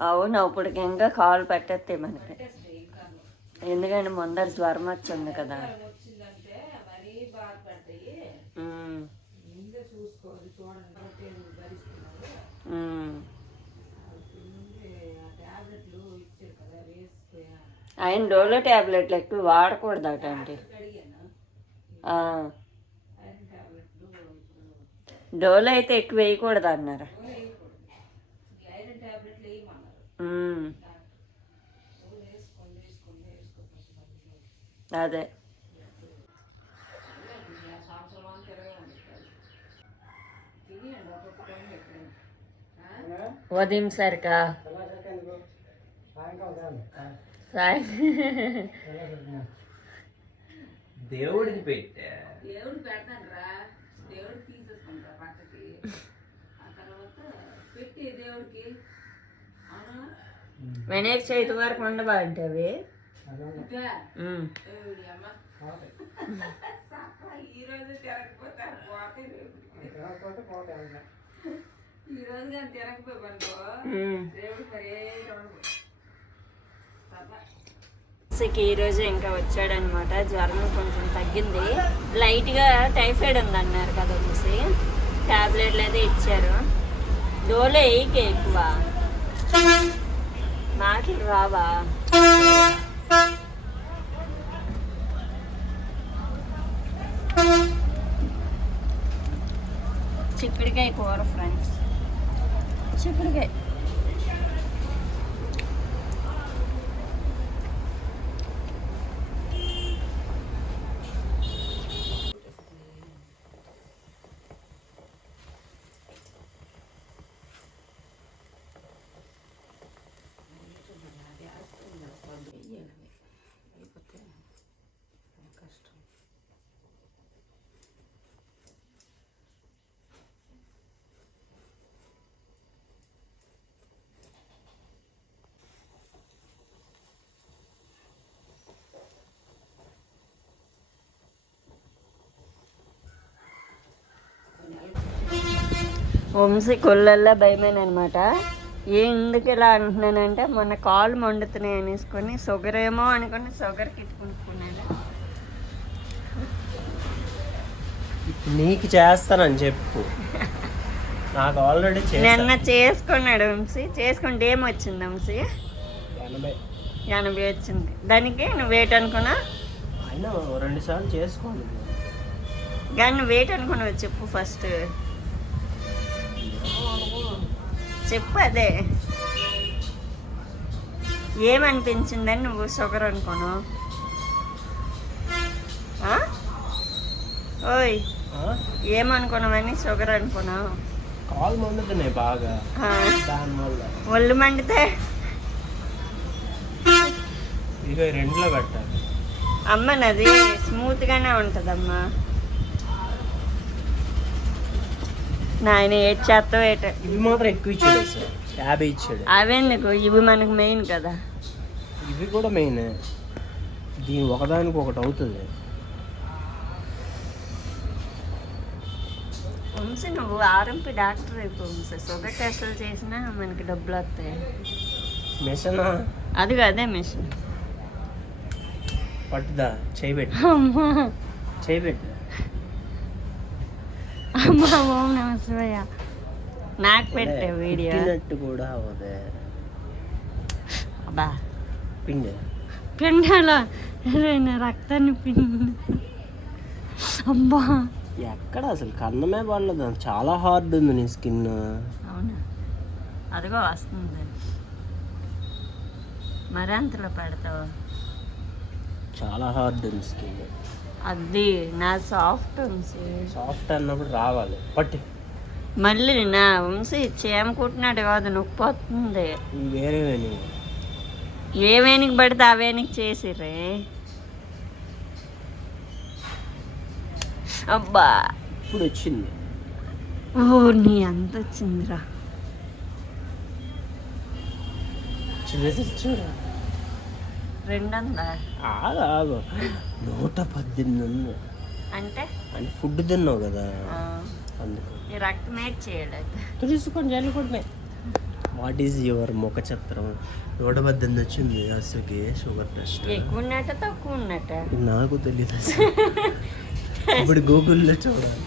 అవును అప్పటికి ఇంకా కాలు పెట్టేస్తే మనకి ఎందుకంటే ముందర జ్వరం వచ్చింది కదా. ఆయన డోలో ట్యాబ్లెట్లు ఎక్కువ వాడకూడదట అండి. ఆ. డోలో అయితే ఎక్కువ వేయకూడదు అన్నారు. అదే. ఉదయం సరికా? సాయం దేవుడికి పెట్టా. దేవుడు పెడతాను రా దేవుడు తీసేసుకుంటా పక్కకి. ఆ తర్వాత పెట్టి దేవుడికి. అవునా? వినాయక చవితి వరకు ఉండబాంటే అవి ఇంకా? ఉమ్. దేవుడి అమ్మ సప్ప ఈ రోజు తిరగకపోతే పోతే రేపు ఈ రోజు కానీ వంశీకి ఈరోజు ఇంకా వచ్చాడనమాట జ్వరం కొంచెం తగ్గింది. లైట్గా టైఫాయిడ్ ఉంది అన్నారు కదా వంశీ టాబ్లెట్లు అయితే ఇచ్చారు. డోలో వేయకే ఎక్కువ? మాటలు రావా? చిక్కుడికాయ కూర ఫ్రెండ్స్ చిక్కుడికాయ. వంశీ కొల్లల్లా భయమేనమాట ఎందుకు ఇలా అంటున్నానంటే మొన్న కాలు మండుతున్నాయి అనేసుకొని షుగర్ ఏమో అనుకుని షుగర్ కిట్టుకుంటున్నాను నీకు చేస్తానని చెప్పు. నాకు ఆల్రెడీ నిన్న చేసుకున్నాడు వంశీ. చేసుకుంటే ఏమొచ్చింది వంశీ? ఎనభై. ఎనభై వచ్చింది. దానికి నువ్వు వెయిట్ అనుకున్నా? అయినా రెండు సార్లు చేసుకోండి. కానీ నువ్వు వెయిట్ అనుకున్నావు చెప్పు ఫస్ట్? చెప్పు అదే. ఏమనిపించిందని నువ్వు షుగర్ అనుకోను? ఓయ్? ఏమనుకున్నావని షుగర్ అనుకున్నావు కాలు మండుతున్నాయి బాగా. దానివల్ల ఒళ్ళు మండితే? ఇక రెండులో పెట్టాలి. అమ్మ నాది స్మూత్గానే ఉంటుందమ్మా. నాయన ఏడ్ చేస్తావు ఏట. ఇవి మాత్రం ఎక్కువ ఇచ్చాడు సార్ యాభై ఇచ్చాడు. అవెందుకు? ఇవి మనకు మెయిన్ కదా. ఇవి కూడా మెయిన్. దీని ఒకదానికి ఒకటి అవుతుంది. వంశీ నువ్వు ఆర్ఎంపీ డాక్టర్ అయిపో వంశీ. షుగర్ టెస్టులు చేసినా మనకి డబ్బులు వస్తాయి. మిషన్? అది అదే మిషన్. పట్టుదా? చేయి పెట్టు. అమ్మా. చేయి పెట్టు. అమ్మా ఓం నమ శివయ్య? నాకు పెట్టే వీడియో. పుట్టినట్టు కూడా అవదే అబ్బా. పిండి. పిండాల రక్తాన్ని పిండి. అబ్బా. ఎక్కడ అసలు కన్నమే పడలేదు. చాలా హార్డ్ ఉంది నీ స్కిన్ అవునా? అదిగో వస్తుంది. మరి అంతలో పెడతావు. చాలా హార్డ్ ఉంది స్కిన్ అది నా సాఫ్ట్ వంశీ సాఫ్ట్ అన్నప్పుడు రావాలి. పట్టి. మళ్ళీ నా వంశీ చేమ కుట్టినట్టు కాదు నొప్పి వస్తుంది వేరేవేని ఏ వేనికి పడితే ఆ వేనికి చేసిర్రే. అబ్బా. ఇప్పుడు వచ్చింది. ఓ నీ అంత వచ్చిందిరా. చిన్న చూడ. రెండందా ఆగు ఆగు. నూట పద్దెనిమిది. ఉంది అంటే? అంటే ఫుడ్ తిన్నావు కదా. ఆ, అందుకు. ఈ రక్తం ఏడ్ చేయలేదు. తీసుకొని జల్లుకుంటున్నాయి వాట్ ఈజ్ యువర్ ముఖ చిత్రం నూట పద్దెనిమిది వచ్చింది. అసలుకి షుగర్ టెస్ట్. ఎక్కువ ఉన్నట్ట తక్కువ ఉన్నట్ట. నాకు తెలియదు అసలు. ఇప్పుడు గూగుల్లో చూడాలి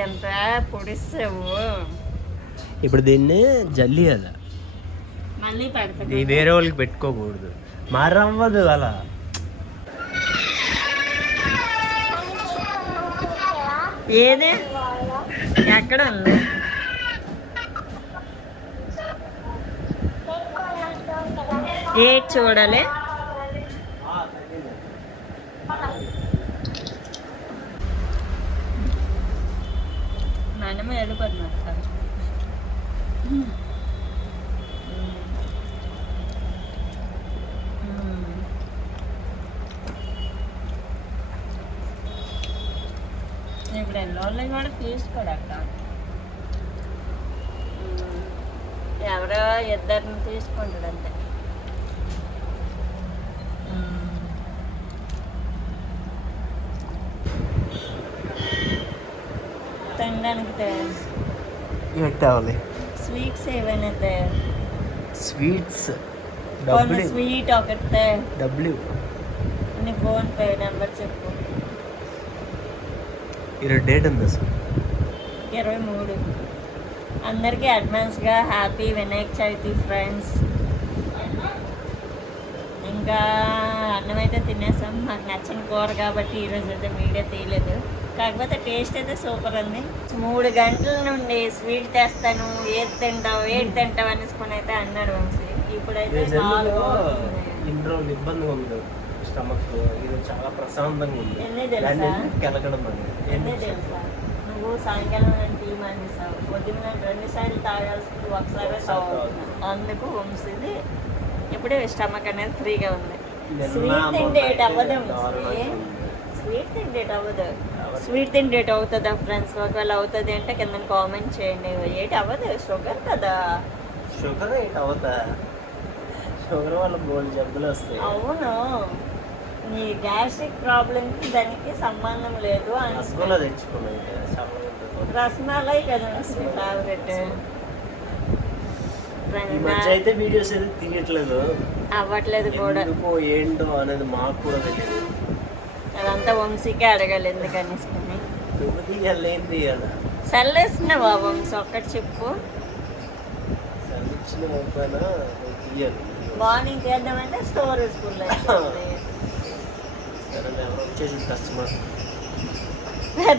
ఎంత పొడిస్తావు? ఇప్పుడు దీన్ని జల్లియాల మళ్ళీ ఇది వేరే వాళ్ళకి పెట్టుకోకూడదు. మారవ్వదు అలా. ఏదే? ఎక్కడ ఉంది చూడాలి? మనం వెళ్ళిపోతున్నాం ఇప్పుడు ఎన్నోళ్ళని కూడా తీసుకోడక్క. ఎవరో ఇద్దరిని తీసుకుంటాడు అంతే తినడానికి స్వీట్స్ ఏవైనా తే. స్వీట్స్? డబ్ల్యూ. స్వీట్ ఒకటి. డబ్ల్యూ. నీ ఫోన్ పే నెంబర్ చెప్పు. ఈరోజు డేట్ ఉంది అసలు. ఇరవై మూడు. అందరికీ అడ్వాన్స్గా హ్యాపీ వినాయక చవితి ఫ్రెండ్స్. ఇంకా అన్నం అయితే తినేసాం. మాకు నచ్చిన కూర కాబట్టి ఈరోజు అయితే వీడియో తీయలేదు. కాకపోతే టేస్ట్ అయితే సూపర్ ఉంది. మూడు గంటల నుండి స్వీట్ తెస్తాను ఏది తింటావు ఏది తింటావు అనేసుకొని అయితే అన్నాడు వంశీ. ఇప్పుడైతే నాలుగు ఇబ్బందిగా ఉంది. స్టమక్ ఈరోజు చాలా ప్రశాంతంగా ఉంది? దాన్ని కెలకడం అని అన్నీ తెలుసా? నువ్వు సాయంకాలం టీ మానేసావు. పొద్దున్న నేను రెండు సార్లు తాగాల్సింది ఒకసారి అందుకు వంశీది ఇప్పుడే స్టమక్ అనేది ఫ్రీగా ఉంది. స్వీట్ తింటే ఏటి అవ్వదు స్వీట్ తింటే ఏటి అవ్వదు. స్వీట్ తింటే ఏటి అవుతుందా ఫ్రెండ్స్? ఒకవేళ అవుతుంది అంటే కింద కామెంట్ చేయండి. ఏటి అవ్వదు? షుగర్ కదా. షుగర్ ఏంటి అవుతా షుగర్ వల్ల బోల్ జబ్బులు వస్తాయి. అవును. నీ గ్యాస్ట్రిక్ ప్రాబ్లంకి దానికి సంబంధం లేదు అని రసగుల్లా తెచ్చుకున్నాయి. రసమలై కదా ఫేవరెట్ ఈ మధ్య అయితే వీడియోస్ అయితే తీయట్లేదు. అవ్వట్లేదు కూడా. ఏంటో అనేది మాకు కూడా తెలియదు అదంతా వంశీకే అడగాలి ఎందుకని తీయాలి ఏం తీయాలి సెల్లేస్తున్నావా వంశీ ఒక్కటి చెప్పు. తీయాలి మార్నింగ్ చేద్దామంటే స్టోరేజ్ ఫుల్ అయిపోతుంది వచ్చేసి కస్టమర్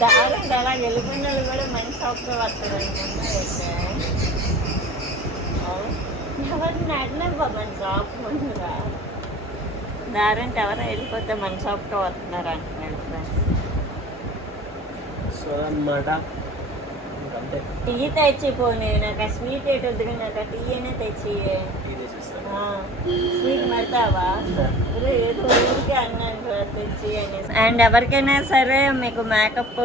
దారం అలా వెళ్ళిపోయిన వాళ్ళు కూడా మంచి వస్తారు అనుకుంటా ఎవరిని అడినబ్బా మన షాప్ ముందురా దారంటే ఎవరో వెళ్ళిపోతే మన షాప్కి వస్తున్నారు అంటున్నాడు ఫ్రెండ్స్ సో అన్నమాట. అంతే టీ తెచ్చి పోనీ నాకు ఆ స్వీట్ ఎటు వద్దు నాకు ఆ టీ అయినా తెచ్చి స్వీట్ మడతావా? ఒరే, ఏదో ఊరికే అన్నాను తెచ్చి అనేసి. అండ్ ఎవరికైనా సరే మీకు మేకప్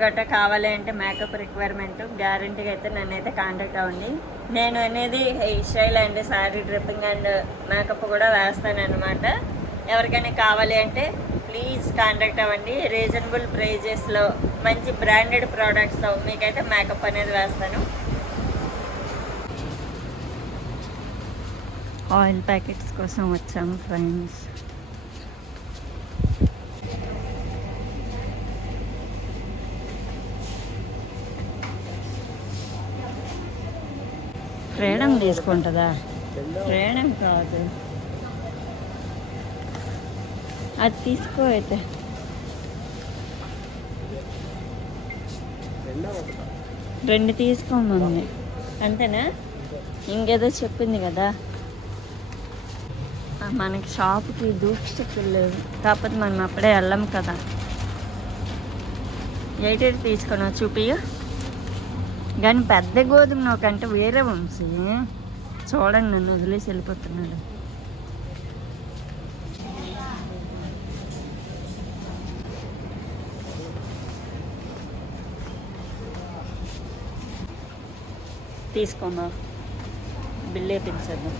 గట్రా కావాలి అంటే మేకప్ రిక్వైర్మెంట్ గ్యారంటీగా అయితే నన్ను అయితే కాంటాక్ట్ అవ్వండి. నేను అనేది hairstyle and saree draping and makeup కూడా వేస్తాను అనమాట ఎవరికైనా కావాలి అంటే ప్లీజ్ కాంటాక్ట్ అవ్వండి. రీజనబుల్ ప్రైజెస్లో మంచి బ్రాండెడ్ ప్రోడక్ట్స్ మీకైతే మేకప్ అనేది వేస్తాను. ఆయిల్ ప్యాకెట్స్ కోసం వచ్చాము ఫ్రెండ్స్ ఫ్రీడమ్ తీసుకుంటుందా? ఫ్రీడమ్ కాదు. అది తీసుకో అయితే. రెండు తీసుకోమంది. అంతేనా? ఇంకేదో చెప్పింది కదా. మనకి షాప్కి దూప్ లేవు. కాకపోతే మనం అప్పుడే వెళ్ళాం కదా. ఎయిట్ తీసుకున్నా చూపియ కానీ పెద్ద గోధుమ నూకంటే వేరే వంశీ. చూడండి నన్ను వదిలేసి వెళ్ళిపోతున్నాడు. తీసుకోమా బిల్ వేపించద్దు